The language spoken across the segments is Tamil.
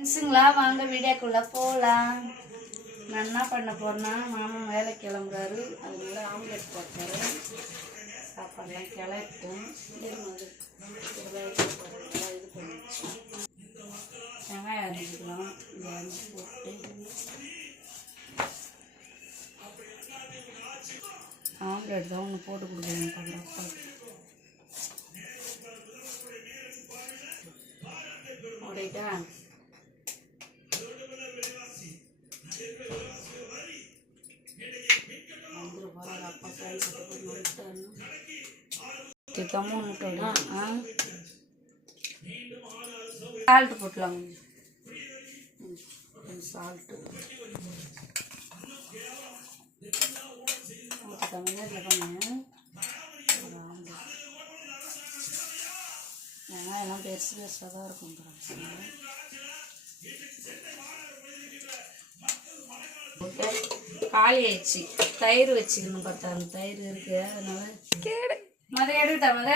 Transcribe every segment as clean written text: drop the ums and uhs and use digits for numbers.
ஃப்ரெண்ட்ஸுங்களா வாங்க வீடியோக்குள்ளே போகலாம். நான் என்ன பண்ண போகிறேன்னா, மாமன் வேலை கிளம்புறாரு, அதனால ஆம்லெட் போட்டாரு. சாப்பாடெல்லாம் கிளட்டும் இது பண்ணிடுச்சு. வெங்காயம் அரைஞ்சிக்கலாம். இதை அரைஞ்சி போட்டு ஆம்லெட் தான் ஒன்று போட்டு கொடுக்குறேன் பார்க்குறப்பா. அப்படிட்டா சால்ட்டு போட்டலாம். சால்ட்டு தமிழ்நாட்டில் பண்ணேன். வெங்காயம்லாம் பெருசு பெருசாக தான் இருக்கும். காலி ஆயிடுச்சு. தயிர் வச்சுக்கணும் பார்த்தாங்க. தயிர் இருக்கு, அதனால கேடு மத எடுக்கிட்டா மத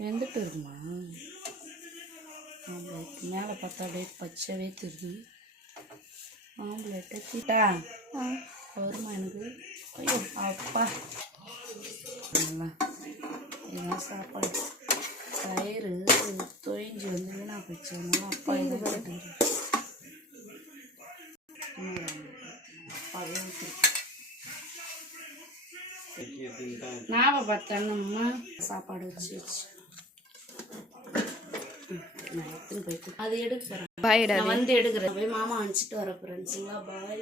வெந்துட்டு இருக்குமா. ஆம்லேட் மேலே பார்த்தா அப்படியே பச்சைவே தெரியுது. ஆம்லேட்டை தீட்டா வருமா எனக்கு? ஐயோ அப்பா நல்லா இதெல்லாம் சாப்பாடு. தயிர் தொழிஞ்சு வந்து வீணா போச்சு, அதனால அப்பா இதை கேட்டுக்கிறேன். நாம பார்த்தோம்னா சாப்பாடு வச்சு நான் எடுத்துன்னு போயிட்டு அது எடுக்கிறேன். வந்து எடுக்கிறேன். போய் மாமா அனுப்பிச்சிட்டு வர ஃப்ரெண்ட்ஸுங்களா. பாய்.